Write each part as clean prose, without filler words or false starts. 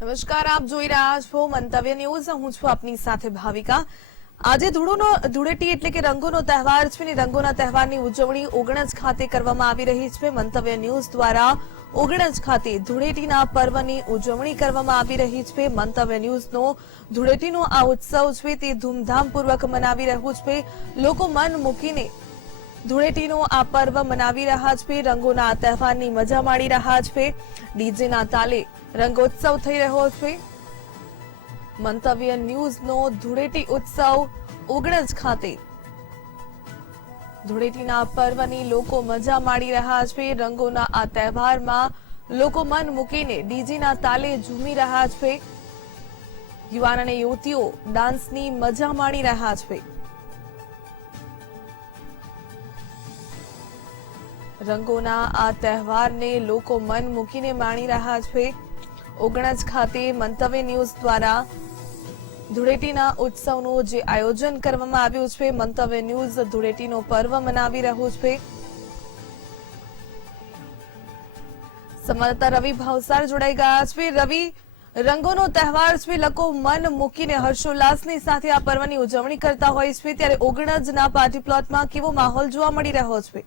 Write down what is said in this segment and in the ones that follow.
નમસ્કાર, આપ જોઈ રહ્યા છો મંતવ્ય ન્યૂઝ। હું છું આપની સાથે ભાવિકા। આજે ધૂળેટી એટલે કે રંગોનો તહેવાર છે ને રંગોના તહેવારની ઉજવણી ઓગણજ ખાતે કરવામાં આવી રહી છે। મંતવ્ય ન્યૂઝ દ્વારા ઓગણજ ખાતે ધૂળેટીના પર્વની ઉજવણી કરવામાં આવી રહી છે। મંતવ્ય ન્યૂઝનો ધૂળેટીનો આ ઉત્સવ છે તે ધૂમધામપૂર્વક મનાવી રહ્યું છે। લોકો મન મૂકીને ધૂળેટીનો આ પર્વ મનાવી રહ્યા છે। રંગોના તહેવારની મજા માણી રહ્યા છે। ડીજેના તાલે રંગોત્સવ થઈ રહ્યો છે। મંતવ્ય ન્યૂઝનો ધૂળેટી ઉત્સવ ઓગણજ ખાતે ધૂળેટીના પર્વની લોકો મજા માણી રહ્યા છે। રંગોના આ તહેવારમાં લોકો મન મૂકીને ડીજેના તાલે ઝૂમી રહ્યા છે। યુવાન અને યુવતીઓ ડાન્સની મજા માણી રહ્યા છે। રંગોના આ તહેવારને લોકો મન મૂકીને માણી રહ્યા છે। ઓગણજ ખાતે મંતવ્ય ન્યૂઝ દ્વારા ધૂળેટીના ઉત્સવનું જે આયોજન કરવામાં આવ્યું છે। મંતવ્ય ન્યૂઝ ધૂળેટીનો પર્વ મનાવી રહ્યું છે। સંવાદદાતા રવિ ભાવસાર જોડાઈ ગયા છે। રવિ, રંગોનો તહેવાર છે, લોકો મન મૂકીને હર્ષોલ્લાસની સાથે આ પર્વની ઉજવણી કરતા હોય છે, ત્યારે ઓગણજના પાર્ટી પ્લોટમાં કેવો માહોલ જોવા મળી રહ્યો છે?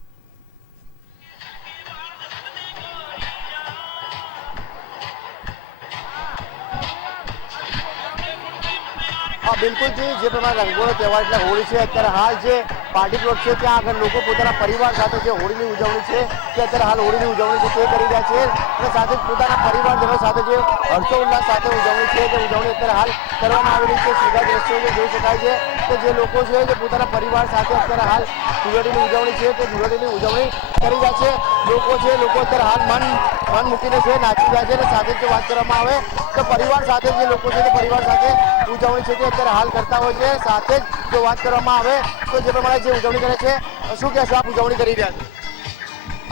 बिल्कुल जी, जे प्रमाण रंगोनो तहेवार એટલે હોળી છે। અત્યારે હાલ જે પાર્ટી પ્લોટ છે ત્યાં આગળ લોકો પોતાના પરિવાર સાથે જે હોળીની ઉજવણી છે તે અત્યારે હાલ હોળીની ઉજવણી છે તે કરી રહ્યા છે અને સાથે જ પોતાના પરિવારજનો સાથે જે હર્ષોલ્લાસ સાથે ઉજવણી છે તે ઉજવણી અત્યારે હાલ કરવામાં આવી રહી છે। સીધા દ્રશ્યો જોઈ શકાય છે કે જે લોકો છે જે પોતાના પરિવાર સાથે અત્યારે હાલ ધૂળેટીની ઉજવણી છે તે ધૂળેટીની ઉજવણી કરી રહ્યા છે। લોકો છે લોકો અત્યારે હાલ મન મૂકીને છે નાચી રહ્યા છે અને સાથે જ વાત કરવામાં આવે તો પરિવાર સાથે જે લોકો છે તે પરિવાર સાથે ઉજવણી છે તે અત્યારે હાલ કરતા હોય છે। સાથે જ જો વાત કરવામાં આવે તો જે પ્રમાણે જે ઉજવણી કરે છે, શું કહેશો આપ ઉજવણી કરી રહ્યા છો?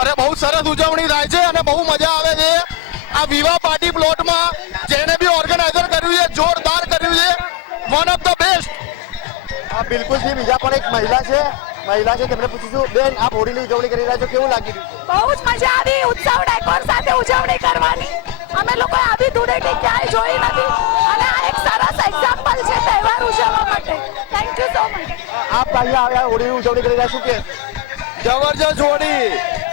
અરે બહુ સરસ ઉજવણી થાય છે અને બહુ મજા આવે છે। આ વિવાહ પાર્ટી પ્લોટમાં જેને બી ઓર્ગેનાઇઝર કર્યું છે જોરદાર કર્યું છે, વન ઓફ ધ બેસ્ટ। બિલકુલ જી, બીજા પણ એક મહિલા છે તેમને પૂછીશું, બેન આપ હોળીની ઉજવણી કરી રહ્યા છો, કેવું લાગી રહ્યું? બહુ જ મજા આવી ઉત્સવ ડેકોર સાથે ઉજવણી કરવાની। અમે લોકો આવી ધૂળેટી ક્યાંય જોઈ નથી અને આ એક સરસ એક્ઝામ્પલ છે તહેવાર ઉજવવા માટે। Thank you so much. આપ અહીંયા આવ્યા હોળીની ઉજવણી કરી રહ્યા છો કે? જબરજસ્ત Holi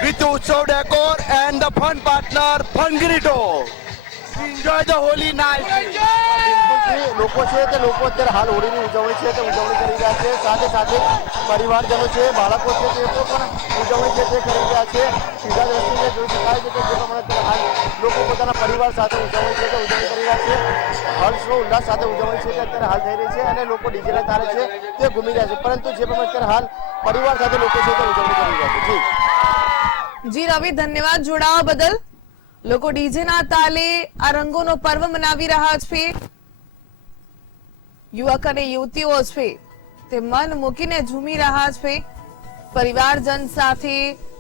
with Utsav decor and the fun partner Fungreeto. Enjoy the Holi night. લોકો છે તે લોકો અત્યારે હાલ હોળીની ઉજવણી છે તે ઉજવણી કરી રહ્યા છે। સાથે સાથે પરિવારજનો છે, બાળકો છે તે પણ ઉજવણી છે તે કરી રહ્યા છે। સીધા દ્રષ્ટિએ જોઈ શકાય છે કે જે પ્રમાણે અત્યારે હાલ લોકો પોતાના પરિવાર સાથે ઉજવણી છે તે ઉજવણી કરી રહ્યા છે। હર્ષ ઉલ્લાસ સાથે ઉજવણી છે તે અત્યારે હાલ થઈ રહી છે અને લોકો ડીજેના તારે છે તે ઘૂમી રહ્યા છે, પરંતુ જે પ્રમાણે અત્યારે હાલ પરિવાર સાથે લોકો છે તે ઉજવણી કરી રહ્યા છે। જી રવિ, ધન્યવાદ જોડાવા બદલ। લોકો ડીજેના તાલે આ રંગોનો પર્વ મનાવી રહ્યા છે। યુવક અને યુવતીઓ છે તે મન મૂકીને ઝૂમી રહ્યા છે। પરિવારજન સાથે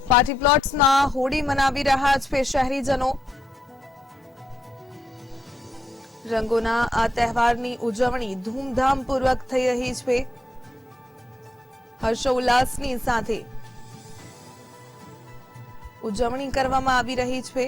પાર્ટી પ્લોટ્સમાં હોળી મનાવી રહ્યા છે શહેરીજનો। રંગોના આ તહેવારની ઉજવણી ધૂમધામપૂર્વક થઈ રહી છે। હર્ષોલ્લાસની સાથે ઉજવણી કરવામાં આવી રહી છે।